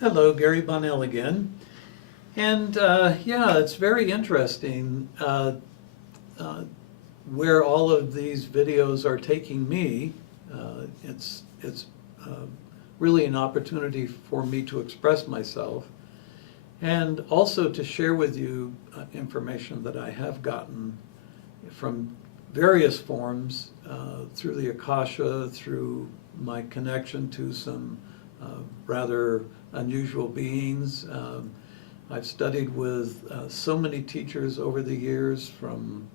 Hello, Gary Bonnell again. And yeah, it's very interesting where all of these videos are taking me. It's really an opportunity for me to express myself and also to share with you information that I have gotten from various forms through the Akasha, through my connection to some rather unusual beings. I've studied with so many teachers over the years, from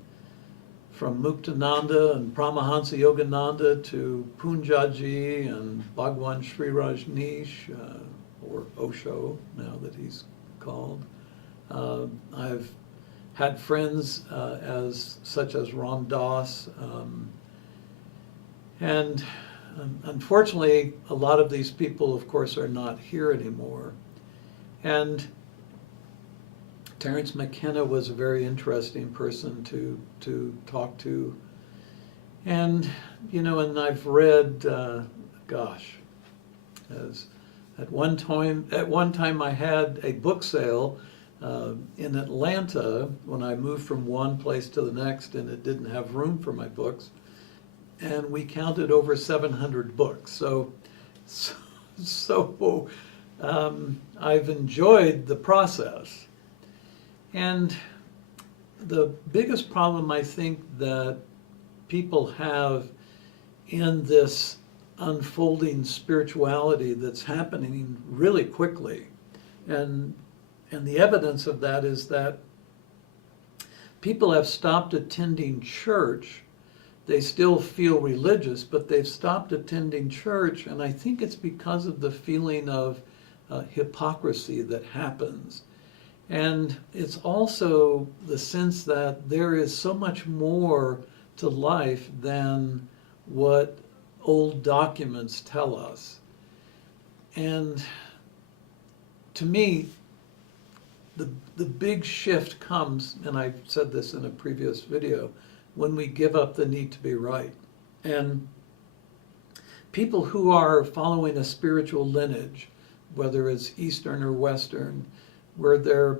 Muktananda and Paramahansa Yogananda to Punjaji and Bhagwan Sri Rajneesh, or Osho now that he's called. I've had friends such as Ram Dass, and unfortunately, a lot of these people, of course, are not here anymore. And Terence McKenna was a very interesting person to talk to. And, and I've read, at one time I had a book sale in Atlanta when I moved from one place to the next, and it didn't have room for my books. And we counted over 700 books. So I've enjoyed the process. And the biggest problem I think that people have in this unfolding spirituality that's happening really quickly, and the evidence of that is that people have stopped attending church. They still feel religious, but they've stopped attending church, and I think it's because of the feeling of hypocrisy that happens. And it's also the sense that there is so much more to life than what old documents tell us. And to me, the big shift comes, and I said this in a previous video, when we give up the need to be right. And people who are following a spiritual lineage, whether it's Eastern or Western, where they're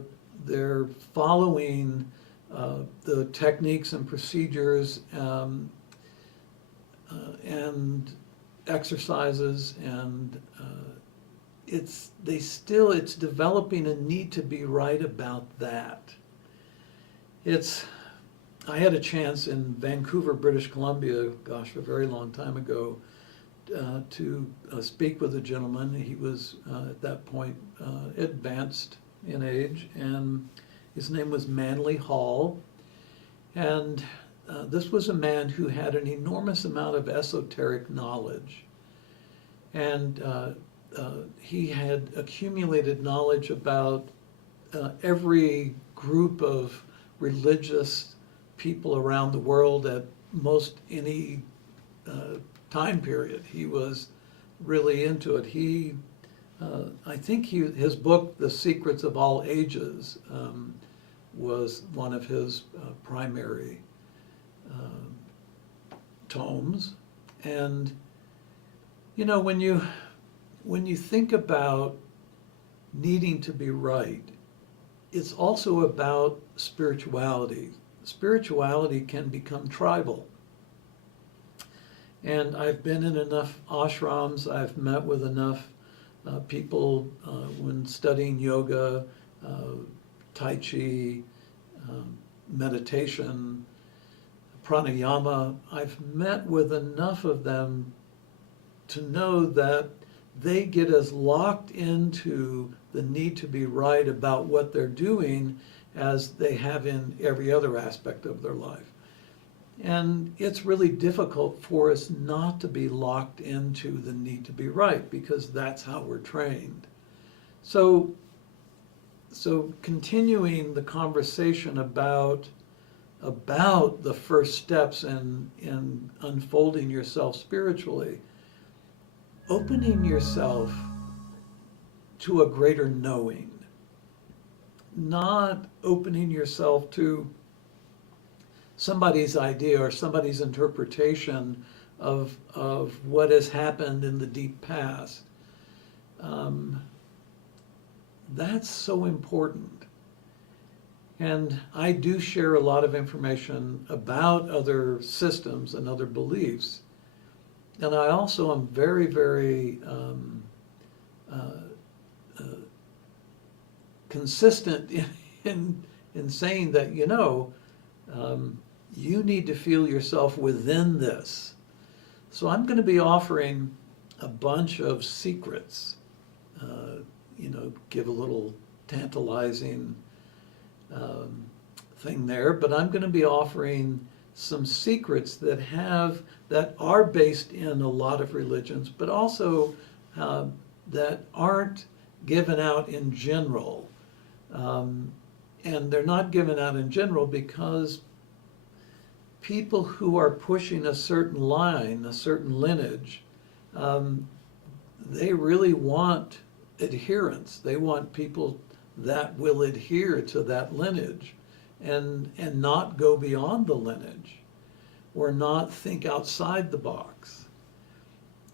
following the techniques and procedures and exercises, and it's developing a need to be right about that. I had a chance in Vancouver, British Columbia, a very long time ago, to speak with a gentleman. He was at that point advanced in age, and his name was Manly Hall. And this was a man who had an enormous amount of esoteric knowledge. And he had accumulated knowledge about every group of religious people around the world at most any time period. He was really into it. I think his book, The Secrets of All Ages, was one of his primary tomes. And when you think about needing to be right, it's also about spirituality. Spirituality can become tribal. And I've been in enough ashrams, I've met with enough people when studying yoga, Tai Chi, meditation, pranayama. I've met with enough of them to know that they get as locked into the need to be right about what they're doing as they have in every other aspect of their life. And it's really difficult for us not to be locked into the need to be right, because that's how we're trained. So continuing the conversation about the first steps in unfolding yourself spiritually, opening yourself to a greater knowing, not opening yourself to somebody's idea or somebody's interpretation of what has happened in the deep past. that's so important. And I do share a lot of information about other systems and other beliefs. And I also am very, very consistent in saying that, you need to feel yourself within this. So I'm going to be offering a bunch of secrets, give a little tantalizing thing there, but I'm going to be offering some secrets that are based in a lot of religions, but also that aren't given out in general. And they're not given out in general because people who are pushing a certain line, a certain lineage, they really want adherence. They want people that will adhere to that lineage and not go beyond the lineage or not think outside the box.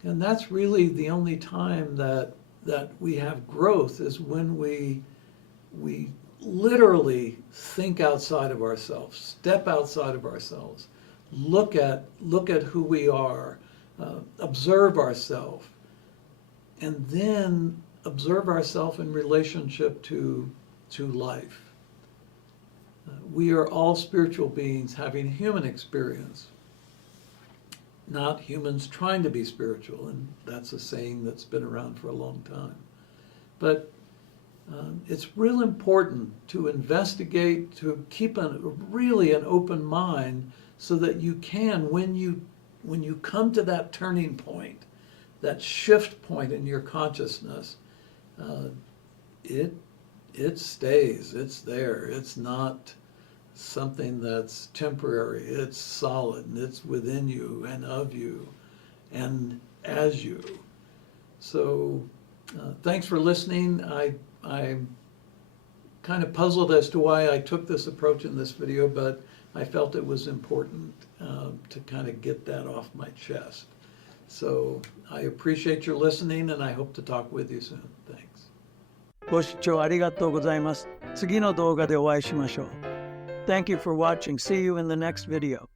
And that's really the only time that we have growth, is when we literally think outside of ourselves, step outside of ourselves, look at who we are, observe ourselves, and then observe ourselves in relationship to life. We are all spiritual beings having human experience, not humans trying to be spiritual, and that's a saying that's been around for a long time. But it's real important to investigate, to keep really an open mind, so that you can, when you come to that turning point, that shift point in your consciousness, it stays, it's there. It's not something that's temporary. It's solid, and it's within you and of you and as you. So thanks for listening. I'm kind of puzzled as to why I took this approach in this video, but I felt it was important to kind of get that off my chest. So I appreciate your listening, and I hope to talk with you soon. Thanks. ご視聴ありがとうございます。次の動画でお会いしましょう。Thank you for watching. See you in the next video.